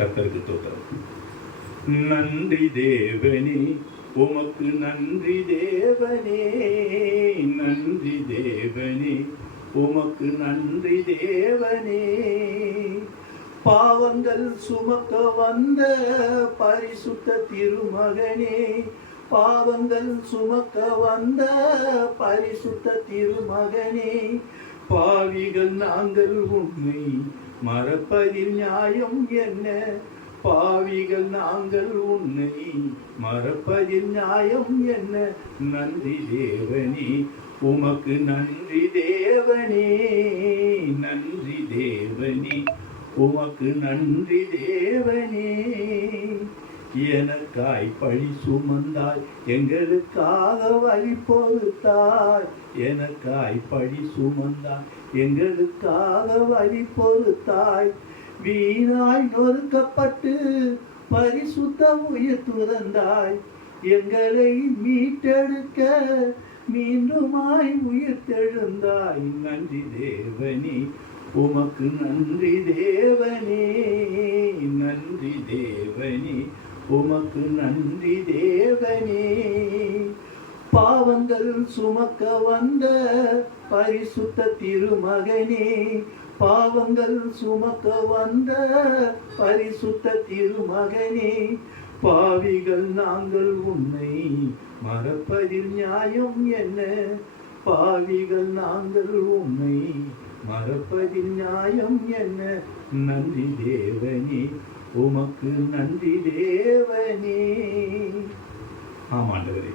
கர்த்தருக்கு தோத்திரம். நன்றி தேவனே, உமக்கு நன்றி தேவனே, நன்றி தேவனே, உமக்கு நன்றி தேவனே. பாவங்கள் சுமக்க வந்த பரிசுத்த திருமகனே, பாவங்கள் சுமக்க வந்த பரிசுத்த திருமகனே. பாவிகள் நாங்கள் உண்மை மறப்பதில் நியாயம் என்ன? பாவிகள் நாங்கள் உன்னை மறப்பதில் நியாயம் என்ன? நன்றி தேவனே, உமக்கு நன்றி தேவனே, நன்றி தேவனே, உமக்கு நன்றி தேவனே. எனக்காய் பழி சுமந்தாய், எங்களுக்காக வழி பொறுத்தாய். எனக்காய் பழி சுமந்தாய், எங்களுக்காக வழி பொறுத்தாய். வீணாய் நொறுக்கப்பட்டு பரிசுத்த உயிர் துறந்தாய். எங்களை மீட்டெடுக்க மீண்டுமாய் உயிர் தெழுந்தாய். நன்றி தேவனே, உமக்கு நன்றி தேவனே, நன்றி தேவனே, உமக்கு நன்றி தேவனே. பாவங்கள் சுமக்க வந்த பரிசுத்த திருமகனே, பாவங்கள் சுமக்க வந்த பரிசுத்த திருமகனே. பாவிகள் நாங்கள் உன்னை மறப்பதில் நியாயம் என்ன? பாவிகள் நாங்கள் உன்னை மறப்பதில் நியாயம் என்ன? நன்றி தேவனே, உமக்கு நன்றி தேவனே. ஆமாண்டவரே,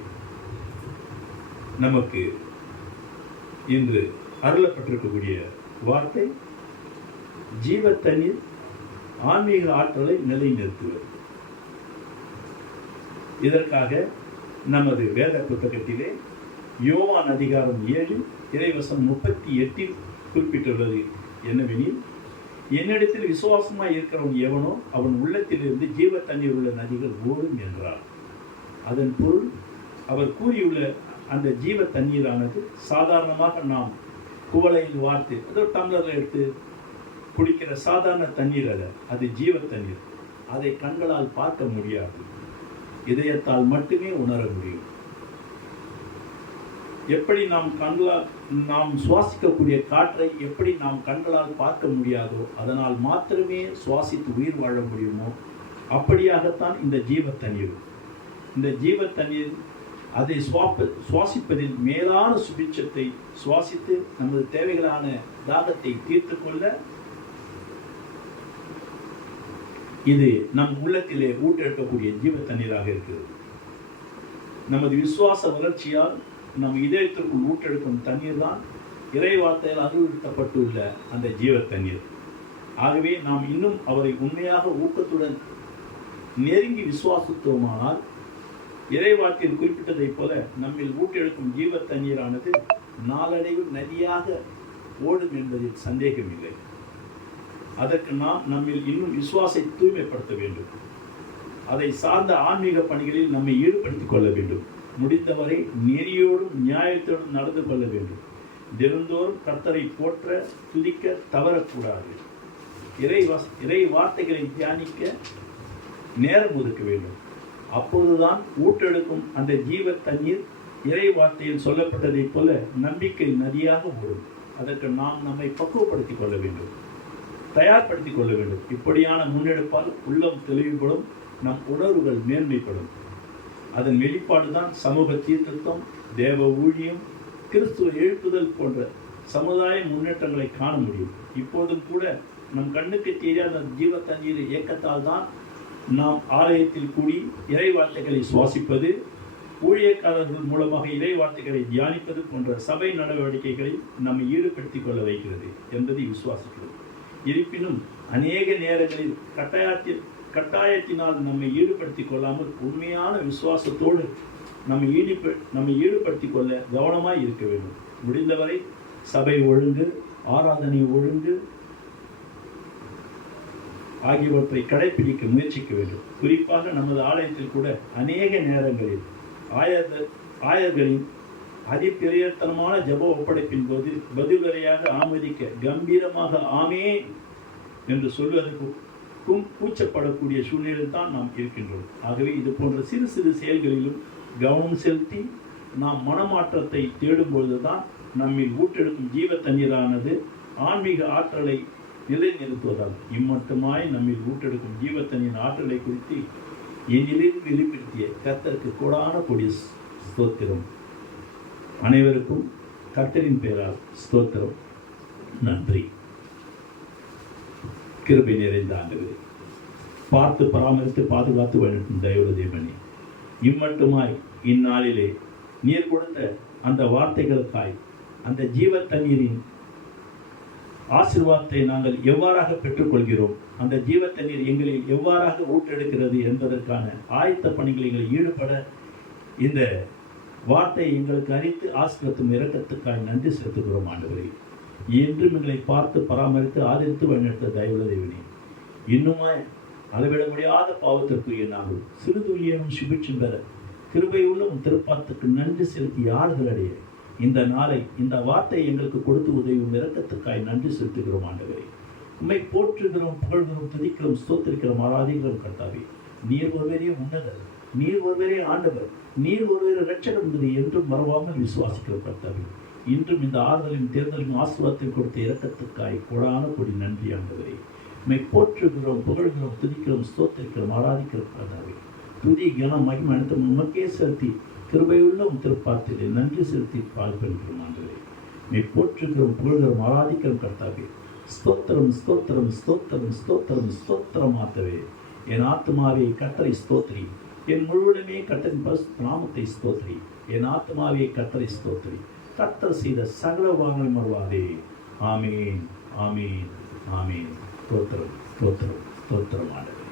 நமக்கு இன்று அருளப்பட்டிருக்கக்கூடிய வார்த்தை ஜீவ தண்ணீர் ஆன்மீக ஆற்றலை நிலைநிறுத்துவது. இதற்காக நமது வேத புத்தகத்திலே யோவான் அதிகாரம் 7 இறைவசனம் 38 குறிப்பிட்டுள்ளது என்னவெனில், என்னிடத்தில் விசுவாசமாய் இருக்கிறவன் எவனோ அவன் உள்ளத்திலிருந்து ஜீவ தண்ணீர் உள்ள நதிகள் ஓடும் என்றார். அதன் பொருள், அவர் கூறியுள்ள அந்த ஜீவ தண்ணீரானது சாதாரணமாக நாம் குவளையில் வார்த்து அதோ டம்ளரில் எடுத்து குடிக்கிற சாதாரண தண்ணீர் அல்ல, அது ஜீவ தண்ணீர். அதை கண்களால் பார்க்க முடியாது, இதயத்தால் மட்டுமே உணர முடியும். எப்படி நாம் சுவாசிக்கக்கூடிய காற்றை எப்படி நாம் கண்களால் பார்க்க முடியாதோ, அதனால் மாத்திரமே சுவாசித்து உயிர் வாழ முடியுமோ, அப்படியாகத்தான் இந்த ஜீவ தண்ணீர். இந்த ஜீவ தண்ணீர் அதை சுவாசிப்பதில் மேலான சுபிட்சத்தை சுவாசித்து நமது தேவைகளான தாகத்தை தீர்த்து கொள்ள இது நம் உள்ளத்திலே ஊட்டெடுக்கக்கூடிய ஜீவ தண்ணீராக இருக்கிறது. நமது விசுவாச வளர்ச்சியால் நம் இதயத்திற்குள் ஊட்டெடுக்கும் தண்ணீர் தான் இறைவார்த்தையால் அறிவுறுத்தப்பட்டுள்ள அந்த ஜீவ தண்ணீர். ஆகவே நாம் இன்னும் அவரை உண்மையாக ஊக்கத்துடன் நெருங்கி விசுவாசித்தோமானால், இறைவார்த்தையில் குறிப்பிட்டதைப் போல நம்மில் ஊட்டெடுக்கும் ஜீவ தண்ணீரானது நாளடைவில் நதியாக ஓடும் என்பதில் சந்தேகமில்லை. அதற்கு நாம் நம்மில் இன்னும் விசுவாசத்தை தூய்மைப்படுத்த வேண்டும். அதை சார்ந்த ஆன்மீக பணிகளில் நம்மை ஈடுபடுத்திக் கொள்ள வேண்டும். முடிந்தவரை நெறியோடும் நியாயத்தோடும் நடந்து கொள்ள வேண்டும். தினந்தோறும் கர்த்தரை போற்ற துதிக்க தவறக்கூடாது. இறை வார்த்தைகளை தியானிக்க நேரம் ஒதுக்க வேண்டும். அப்போதுதான் ஊட்டெடுக்கும் அந்த ஜீவ தண்ணீர் இறை வார்த்தையில் சொல்லப்பட்டதைப் போல நம்பிக்கை நதியாக ஓடும். அதற்கு நாம் நம்மை பக்குவப்படுத்திக் கொள்ள வேண்டும், தயார்படுத்திக் கொள்ள வேண்டும். இப்படியான முன்னெடுப்பால் உள்ளம் தெளிவுபடும், நம் உணர்வுகள் மேன்மைப்படும். அதன் வெளிப்பாடுதான் சமூக சீர்திருத்தம், தேவ ஊழியம், கிறிஸ்துவ எழுப்புதல் போன்ற சமுதாய முன்னேற்றங்களை காண முடியும். இப்போதும் கூட நம் கண்ணுக்கு தெரியாத ஜீவ தண்ணீர் இயக்கத்தால் தான் நாம் ஆலயத்தில் கூடி இறை வார்த்தைகளை சுவாசிப்பது, ஊழியக்காரர்கள் மூலமாக இறை வார்த்தைகளை தியானிப்பது போன்ற சபை நடவடிக்கைகளில் நம்மை ஈடுபடுத்திக் கொள்ள வைக்கிறது என்பதை விசுவாசிக்கிறோம். இருப்பினும் அநேக நேரங்களில் கட்டாயத்தினால் நம்மை ஈடுபடுத்திக் கொள்ளாமல் உண்மையான விசுவாசத்தோடு நம்மை ஈடுபடுத்திக் கொள்ள கவனமாய் இருக்க வேண்டும். முடிந்தவரை சபை ஒழுங்கு, ஆராதனை ஒழுங்கு ஆகியவற்றை கடைபிடிக்க முயற்சிக்க வேண்டும். குறிப்பாக நமது ஆலயத்தில் கூட அநேக நேரங்களில் ஆயர்களின் அதிப்பிரியத்தனமான ஜப ஒப்படைப்பின் போது பதிலுரையாக ஆமதிக்க கம்பீரமாக ஆமே என்று சொல்வதற்கு கூச்சப்படக்கூடிய சூழ்நிலையில் தான் நாம் இருக்கின்றோம். ஆகவே இது போன்ற சிறு சிறு செயல்களிலும் கவனம் செலுத்தி நாம் மனமாற்றத்தை தேடும் பொழுதுதான் நம்மில் ஊற்றெடுக்கும் ஜீவ தண்ணீரானது ஆன்மீக ஆற்றலை நிலைநிறுத்துவதால் இம்மட்டுமாய் நம்மில் ஊற்றெடுக்கும் ஜீவ தண்ணீரின் ஆற்றலை குறித்து என்னிலிருந்து வெளிப்படுத்திய கர்த்தருக்கு கோடான கொடி ஸ்தோத்திரம். அனைவருக்கும் கர்த்தரின் பெயரால் ஸ்தோத்திரம். நன்றி. கிருபை நிறைந்த ஆண்டவரே, பார்த்து பராமரித்து பாதுகாத்து வழிநடத்தும் தயவுள்ள தேவனே, இம்மட்டுமாய் இந்நாளிலே நீர் கொடுத்த அந்த வார்த்தைகளுக்காய் அந்த ஜீவ தண்ணீரின் ஆசீர்வாதத்தை நாங்கள் எவ்வாறாக பெற்றுக்கொள்கிறோம், அந்த ஜீவ தண்ணீர் எங்களில் எவ்வாறாக ஊற்றெடுக்கிறது என்பதற்கான ஆயத்த பணிகளை எங்களை ஈடுபட இந்த வார்த்தை எங்களுக்கு அறித்து ஆசீர்வத்தும் இரக்கத்துக்காய் நன்றி செலுத்துகிறோம். ஆண்டவரே, என்றும் எங்களை பார்த்து பராமரித்து ஆதரித்து வழிநடத்த தயவுள்ள தேவனே, இன்னுமாய் அளவிட முடியாத பாவத்திற்கு நாங்கள் சிறு துளியனும் சுபிட்சம் பெற கிருபை உள்ள திருப்பாத்துக்கு நன்றி செலுத்தி ஆறுதலடைய இந்த நாளை இந்த வார்த்தை எங்களுக்கு கொடுத்து உதவும் இரக்கத்துக்காய் நன்றி செலுத்துகிறோம். ஆண்டவரே, உண்மை போற்றுகிறோம், புகழ்கிறோம், துதிக்கிறோம், ஸ்தோத்திரிக்கிறோம், ஆராதிக்கிறோம். கர்த்தாவே, நீர் ஒருவரே உன்னதர், நீர் ஒருவரே ஆண்டவர், நீர் ஒருவரே இரட்சகர் என்பதை என்றும் மறவாமல் விசுவாசிக்கிறோம். கர்த்தாவே, இன்றும் இந்த ஆறுதலின் தேர்தலின் ஆசீர்வாதத்தை கொடுத்த இரக்கத்துக்காய் கோடான கொடி நன்றி. ஆண்டவரே, உண்மை போற்றுகிறோம், புகழ்கிறோம், துதிக்கிறோம், ஸ்தோத்திரிக்கிறோம், ஆராதிக்கிறோம். கர்த்தாவே, துதி கனம் மகிமை அனைத்தும் உமக்கே செலுத்தி கிருபையுள்ள திருப்பாத்திலே நன்றி செலுத்தி பால்பெறுகிறோம். ஆண்டவரே, உம்மை போற்றுகிறோம், புகழ்கிறோம், ஆராதிக்கிறோம். கர்த்தாவே, ஸ்தோத்திரம் ஸ்தோத்திரம் ஸ்தோத்திரம் ஸ்தோத்திரம் ஸ்தோத்திரம். ஆண்டவரே, என் ஆத்மாவே கர்த்தரை ஸ்தோத்திரி, என் முழுவதுமே கர்த்தரின் பரிசுத்த நாமத்தை ஸ்தோத்திரி, என் ஆத்மாவே கர்த்தரை ஸ்தோத்திரி, கர்த்தர் செய்த சகல வாங்கலை மறவாதே. ஆமீன், ஆமீன், ஆமீன். ஸ்தோத்திரம் ஸ்தோத்திரம் ஸ்தோத்திரம். ஆண்டவரே.